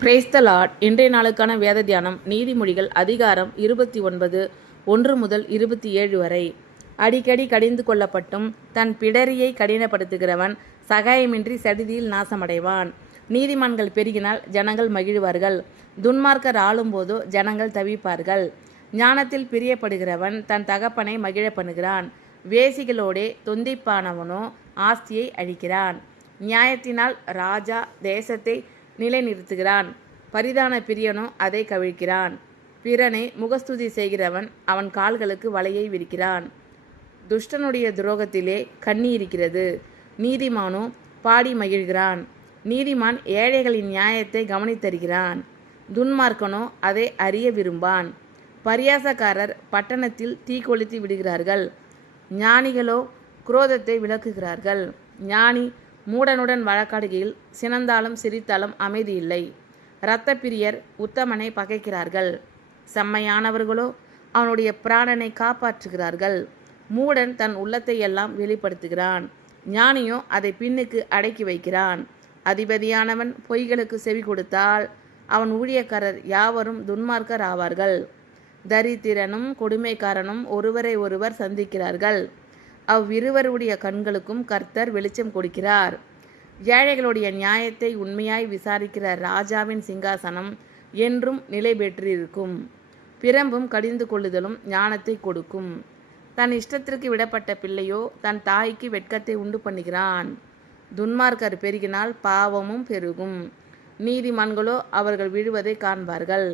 Praise the Lord. இன்றைய நாளுக்கான வேத தியானம் நீதிமொழிகள் அதிகாரம் 29 1 முதல் 27 வரை. அடிக்கடி கடிந்து கொள்ளப்பட்டும் தன் பிடரியை கடினப்படுத்துகிறவன் சகாயமின்றி சடிதியில் நாசமடைவான். நீதிமான்கள் பெருகினால் ஜனங்கள் மகிழ்வார்கள், துன்மார்க்கர் ஆளும்போதோ ஜனங்கள் தவிப்பார்கள். ஞானத்தில் பிரியப்படுகிறவன் தன் தகப்பனை மகிழ பண்ணுகிறான், வேசிகளோடே தொந்திப்பானவனோ ஆஸ்தியை அழிக்கிறான். நியாயத்தினால் ராஜா தேசத்தை நிலைநிறுத்துகிறான், பரிதான பிரியனோ அதை கவிழ்க்கிறான். பிறனை முகஸ்துதி செய்கிறவன் அவன் கால்களுக்கு வலையை விரிக்கிறான். துஷ்டனுடைய துரோகத்திலே கண்ணி இருக்கிறது, நீதிமானோ பாடி மகிழ்கிறான். நீதிமான் ஏழைகளின் நியாயத்தை கவனித்தருகிறான், துன்மார்க்கனோ அதை அறிய விரும்பான். பரியாசக்காரர் பட்டணத்தில் தீக்கொளுத்தி விடுகிறார்கள், ஞானிகளோ குரோதத்தை விளக்குகிறார்கள். ஞானி மூடனுடன் வழக்காடுகையில் சினந்தாலும் சிரித்தாலும் அமைதி இல்லை. இரத்த பிரியர் உத்தமனை பகைக்கிறார்கள், செம்மையானவர்களோ அவனுடைய பிராணனை காப்பாற்றுகிறார்கள். மூடன் தன் உள்ளத்தை எல்லாம் வெளிப்படுத்துகிறான், ஞானியோ அதை பின்னுக்கு அடக்கி வைக்கிறான். அதிபதியானவன் பொய்களுக்கு செவி கொடுத்தால் அவன் ஊழியக்காரர் யாவரும் துன்மார்க்கர் ஆவார்கள். தரித்திரனும் கொடுமைக்காரனும் ஒருவரை ஒருவர் சந்திக்கிறார்கள், அவ்விருவருடைய கண்களுக்கும் கர்த்தர் வெளிச்சம் கொடுக்கிறார். ஏழைகளுடைய நியாயத்தை உண்மையாய் விசாரிக்கிற ராஜாவின் சிங்காசனம் என்றும் நிலை பெற்றிருக்கும். பிரம்பும் கடிந்து கொள்ளுதலும் ஞானத்தை கொடுக்கும். தன் இஷ்டத்திற்கு விடப்பட்ட பிள்ளையோ தன் தாய்க்கு வெட்கத்தை உண்டு பண்ணுகிறான். துன்மார்க்கர் பெருகினால் பாவமும் பெருகும், நீதிமான்களோ அவர்கள் விழுவதை காண்பார்கள்.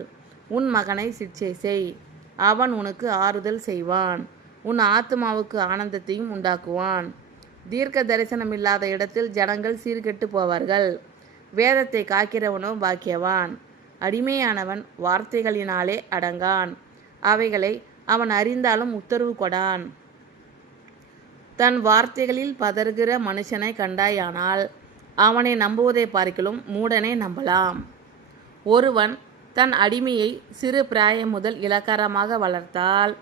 உன் மகனை சிட்சை செய், அவன் உனக்கு ஆறுதல் செய்வான், உன் ஆத்மாவுக்கு ஆனந்தத்தையும் உண்டாக்குவான். தீர்க்க தரிசனமில்லாத இடத்தில் ஜனங்கள் சீர்கெட்டு போவார்கள், வேதத்தை காக்கிறவனோ பாக்கியவான். அடிமையானவன் வார்த்தைகளினாலே அடங்கான், அவைகளை அவன் அறிந்தாலும் உத்தரவு கொடான். தன் வார்த்தைகளில் பதறுகிற மனுஷனை கண்டாயானால் அவனை நம்புவதை பார்க்கிலும் மூடனை நம்பலாம். ஒருவன் தன் அடிமையை சிறு பிராயம் முதல் இலக்காரமாக வளர்த்தால்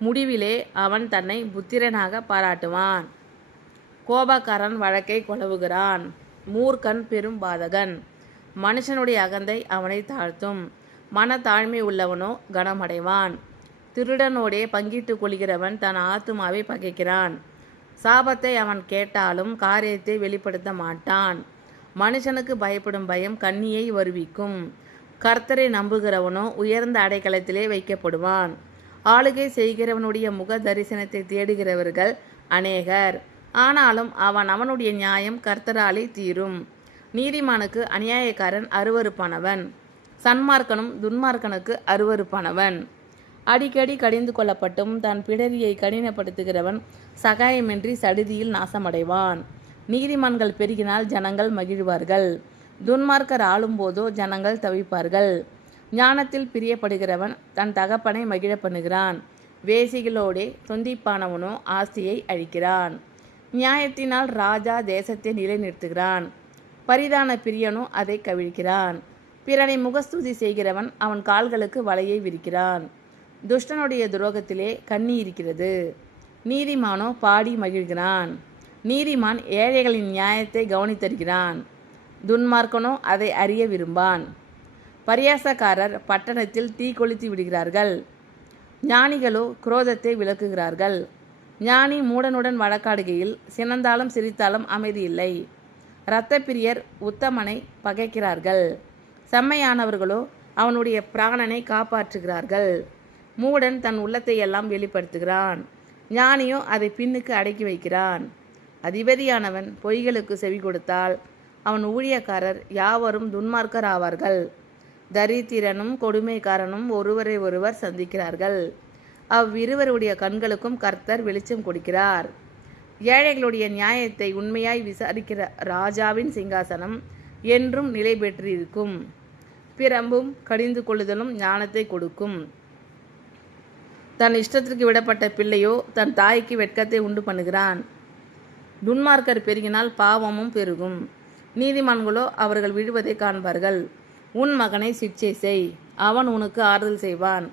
முடிவிலே அவன் தன்னை புத்திரனாக பாராட்டுவான். கோபக்காரன் வழக்கை கொளவுகிறான், மூர்க்கன் பெரும் பாதகன். மனுஷனுடைய அகந்தை அவனை தாழ்த்தும், மனத்தாழ்மை உள்ளவனோ கனமடைவான். திருடனோடே பங்கிட்டு கொள்கிறவன் தன் ஆத்துமாவை பகைக்கிறான், சாபத்தை அவன் கேட்டாலும் காரியத்தை வெளிப்படுத்த மாட்டான். மனுஷனுக்கு பயப்படும் பயம் கண்ணியை வருவிக்கும், கர்த்தரை நம்புகிறவனோ உயர்ந்த அடைக்கலத்திலே வைக்கப்படுவான். ஆளுகை செய்கிறவனுடைய முக தரிசனத்தை தேடுகிறவர்கள் அநேகர், ஆனாலும் அவனுடைய நியாயம் கர்த்தராலே தீரும். நீதிமானுக்கு அநியாயக்காரன் அருவருப்பானவன், சன்மார்க்கனும் துன்மார்க்கனுக்கு அருவருப்பானவன். அடிக்கடி கடிந்து கொள்ளப்பட்டும் தன் பிடரியை கடினப்படுத்துகிறவன் சகாயமின்றி சடிதியில் நாசமடைவான். நீதிமான்கள் பெருகினால் ஜனங்கள் மகிழ்வார்கள், துன்மார்க்கர் ஆளும்போதோ ஜனங்கள் தவிப்பார்கள். ஞானத்தில் பிரியப்படுகிறவன் தன் தகப்பனை மகிழ பண்ணுகிறான், வேசிகளோடே தொந்திப்பானவனோ ஆஸ்தியை அழிக்கிறான். நியாயத்தினால் ராஜா தேசத்தை நிலைநிறுத்துகிறான், பரிதான பிரியனோ அதை கவிழ்க்கிறான். பிறனை முகஸ்துதி செய்கிறவன் அவன் கால்களுக்கு வலையை விரிக்கிறான். துஷ்டனுடைய துரோகத்திலே கண்ணி இருக்கிறது, நீதிமானோ பாடி மகிழ்கிறான். நீதிமான் ஏழைகளின் நியாயத்தை கவனித்தருகிறான், துன்மார்க்கனோ அதை அறிய விரும்பான். பரியாசக்காரர் பட்டணத்தில் தீக்கொளுத்தி விடுகிறார்கள், ஞானிகளோ குரோதத்தை விளக்குகிறார்கள். ஞானி மூடனுடன் வழக்காடுகையில் சினந்தாலும் சிரித்தாலும் அமைதி இல்லை. இரத்த பிரியர் உத்தமனை பகைக்கிறார்கள், செம்மையானவர்களோ அவனுடைய பிராணனை காப்பாற்றுகிறார்கள். மூடன் தன் உள்ளத்தை எல்லாம் வெளிப்படுத்துகிறான், ஞானியோ அதை பின்னுக்கு அடக்கி வைக்கிறான். அதிபதியானவன் பொய்களுக்கு செவி கொடுத்தால் அவன் ஊழியக்காரர் யாவரும் துன்மார்க்கர் ஆவார்கள். தரித்திரனும் கொடுமைக்காரனும் ஒருவரை ஒருவர் சந்திக்கிறார்கள், அவ்விருவருடைய கண்களுக்கும் கர்த்தர் வெளிச்சம் கொடுக்கிறார். ஏழைகளுடைய நியாயத்தை உண்மையாய் விசாரிக்கிற ராஜாவின் சிங்காசனம் என்றும் நிலை பெற்றிருக்கும். பிரம்பும் கடிந்து கொள்ளுதலும் ஞானத்தை கொடுக்கும். தன் இஷ்டத்திற்கு விடப்பட்ட பிள்ளையோ தன் தாய்க்கு வெட்கத்தை உண்டு பண்ணுகிறான். துன்மார்க்கர் பெருகினால் பாவமும் பெருகும், நீதிமான்களோ அவர்கள் விழுவதை காண்பார்கள். உன் மகனை சிட்சை செய், அவன் உனக்கு ஆறுதல் செய்வான்,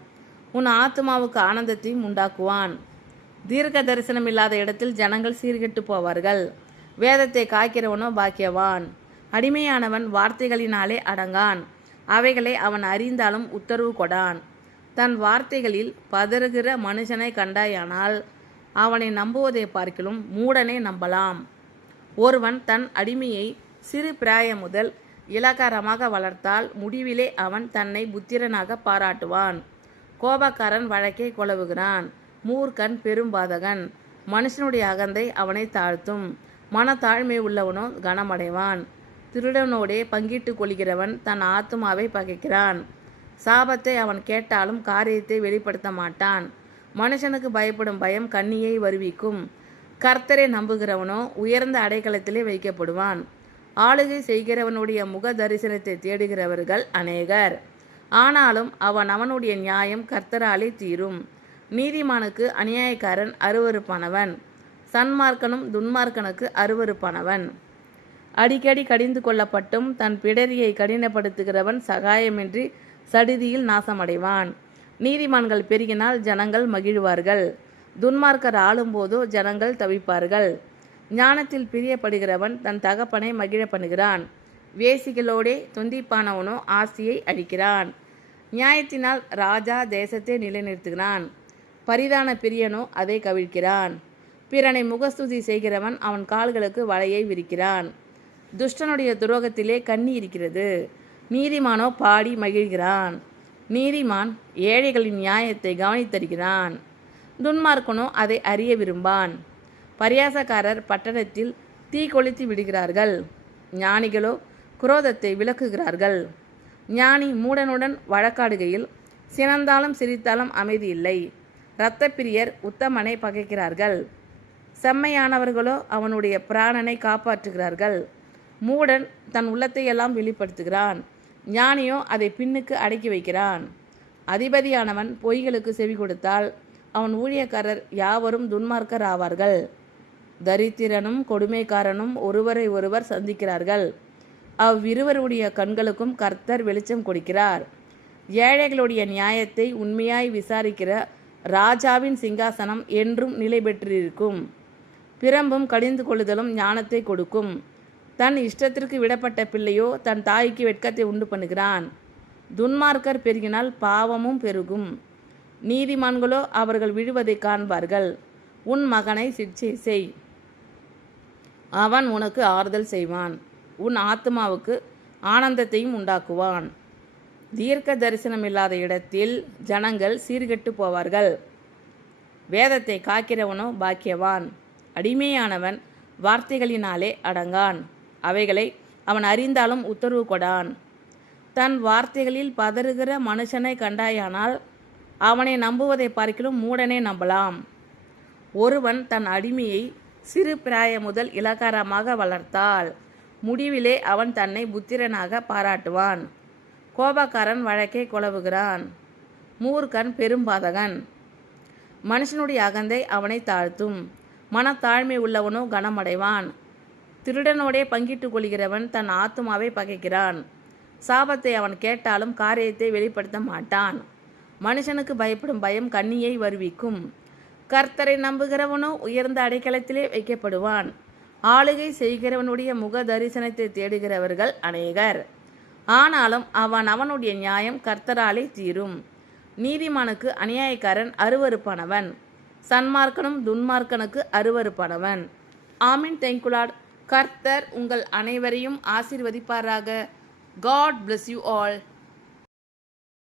உன் ஆத்மாவுக்கு ஆனந்தத்தையும் உண்டாக்குவான். தீர்க்க தரிசனமில்லாத இடத்தில் ஜனங்கள் சீர்கெட்டு போவார்கள், வேதத்தை காக்கிறவனோ பாக்கியவான். அடிமையானவன் வார்த்தைகளினாலே அடங்கான், அவைகளை அவன் அறிந்தாலும் உத்தரவு கொடான். தன் வார்த்தைகளில் பதறுகிற மனுஷனை கண்டாயானால் அவனை நம்புவதை பார்க்கிலும் மூடனை நம்பலாம். ஒருவன் தன் அடிமையை சிறு பிராயம் முதல் இலக்காரமாக வளர்த்தால் முடிவிலே அவன் தன்னை புத்திரனாக பாராட்டுவான். கோபக்காரன் வழக்கை கொளவுகிறான், மூர்க்கன் பெரும்பாதகன். மனுஷனுடைய அகந்தை அவனை தாழ்த்தும், மனத்தாழ்மை உள்ளவனோ கனமடைவான். திருடனோடே பங்கிட்டு கொள்கிறவன் தன் ஆத்துமாவை பகைக்கிறான். சாபத்தை அவன் கேட்டாலும் காரியத்தை வெளிப்படுத்த மாட்டான். மனுஷனுக்கு பயப்படும் பயம் கண்ணியை வருவிக்கும். கர்த்தரை நம்புகிறவனோ உயர்ந்த அடைக்கலத்திலே வைக்கப்படுவான். ஆளுகை செய்கிறவனுடைய முக தரிசனத்தை தேடுகிறவர்கள் அநேகர். ஆனாலும் அவனுடைய நியாயம் கர்த்தராலே தீரும். நீதிமானுக்கு அநியாயக்காரன் அருவருப்பானவன், சன்மார்க்கனும் துன்மார்க்கனுக்கு அருவருப்பானவன். அடிக்கடி கடிந்து கொள்ளப்பட்டும் தன் பிடரியை கடினப்படுத்துகிறவன் சகாயமின்றி சடிதியில் நாசமடைவான். நீதிமான்கள் பெருகினால் ஜனங்கள் மகிழ்வார்கள், துன்மார்க்கர் ஆளும்போதோ ஜனங்கள் தவிப்பார்கள். ஞானத்தில் பிரியப்படுகிறவன் தன் தகப்பனை மகிழ பண்ணுகிறான், வேசிகளோடே தொந்திப்பானவனோ ஆசியை அழிக்கிறான். நியாயத்தினால் ராஜா தேசத்தை நிலைநிறுத்துகிறான், பரிதான பிரியனோ அதை கவிழ்க்கிறான். பிறனை முகஸ்துதி செய்கிறவன் அவன் கால்களுக்கு வலையை விரிக்கிறான். துஷ்டனுடைய துரோகத்திலே கண்ணி இருக்கிறது, நீதிமானோ பாடி மகிழ்கிறான். நீதிமான் ஏழைகளின் நியாயத்தை கவனித்தருகிறான், துன்மார்க்கனோ அதை அறிய விரும்பான். பரியாசக்காரர் பட்டணத்தில் தீ கொளுத்தி விடுகிறார்கள், ஞானிகளோ குரோதத்தை விலக்குகிறார்கள். ஞானி மூடனுடன் வழக்காடுகையில் சினந்தாலும் சிரித்தாலும் அமைதி இல்லை. இரத்தப்பிரியர் உத்தமனை பகைக்கிறார்கள், செம்மையானவர்களோ அவனுடைய பிராணனை காப்பாற்றுகிறார்கள். மூடன் தன் உள்ளத்தை எல்லாம் வெளிப்படுத்துகிறான், ஞானியோ அதை பின்னுக்கு அடக்கி வைக்கிறான். அதிபதியானவன் பொய்களுக்கு செவி கொடுத்தால் அவன் ஊழியக்காரர் யாவரும் துன்மார்க்கர் ஆவார்கள். தரித்திரனும் கொடுமைக்காரனும் ஒருவரை ஒருவர் சந்திக்கிறார்கள், அவ்விருவருடைய கண்களுக்கும் கர்த்தர் வெளிச்சம் கொடுக்கிறார். ஏழைகளுடைய நியாயத்தை உண்மையாய் விசாரிக்கிற ராஜாவின் சிங்காசனம் என்றும் நிலை பெற்றிருக்கும். பிரம்பும் கடிந்து கொள்ளுதலும் ஞானத்தை கொடுக்கும். தன் இஷ்டத்திற்கு விடப்பட்ட பிள்ளையோ தன் தாய்க்கு வெட்கத்தை உண்டு பண்ணுகிறான். துன்மார்க்கர் பெருகினால் பாவமும் பெருகும், நீதிமான்களோ அவர்கள் விழுவதை காண்பார்கள். உன் மகனை சிட்சை செய், அவன் உனக்கு ஆறுதல் செய்வான், உன் ஆத்மாவுக்கு ஆனந்தத்தையும் உண்டாக்குவான். தீர்க்க தரிசனமில்லாத இடத்தில் ஜனங்கள் சீர்கெட்டு போவார்கள், வேதத்தை காக்கிறவனோ பாக்கியவான். அடிமையானவன் வார்த்தைகளினாலே அடங்கான், அவைகளை அவன் அறிந்தாலும் உத்தரவு கொடான். தன் வார்த்தைகளில் பதறுகிற மனுஷனை கண்டாயானால் அவனை நம்புவதை பார்க்கிலும் மூடனை நம்பலாம். ஒருவன் தன் அடிமையை சிறு பிராய முதல் இலக்காரமாக வளர்த்தால் முடிவிலே அவன் தன்னை புத்திரனாக பாராட்டுவான். கோபக்காரன் வழக்கை கொளவுகிறான், மூர்க்கன் பெரும்பாதகன். மனுஷனுடைய அகந்தை அவனை தாழ்த்தும், மனத்தாழ்மை உள்ளவனோ கனமடைவான். திருடனோடே பங்கிட்டு கொள்கிறவன் தன் ஆத்துமாவை பகைக்கிறான். சாபத்தை அவன் கேட்டாலும் காரியத்தை வெளிப்படுத்த மாட்டான். மனுஷனுக்கு பயப்படும் பயம் கண்ணியை வருவிக்கும். கர்த்தரை நம்புகிறவனோ உயர்ந்த அடைக்கலத்திலே வைக்கப்படுவான். ஆளுகை செய்கிறவனுடைய முக தரிசனத்தை தேடுகிறவர்கள் அநேகர். ஆனாலும் அவனுடைய நியாயம் கர்த்தராலே தீரும். நீதிமானுக்கு அநியாயக்காரன் அருவருப்பானவன், சன்மார்க்கனும் துன்மார்க்கனுக்கு அருவருப்பானவன். ஆமீன். Thank you Lord. கர்த்தர் உங்கள் அனைவரையும் ஆசீர்வதிப்பாராக. God bless you all.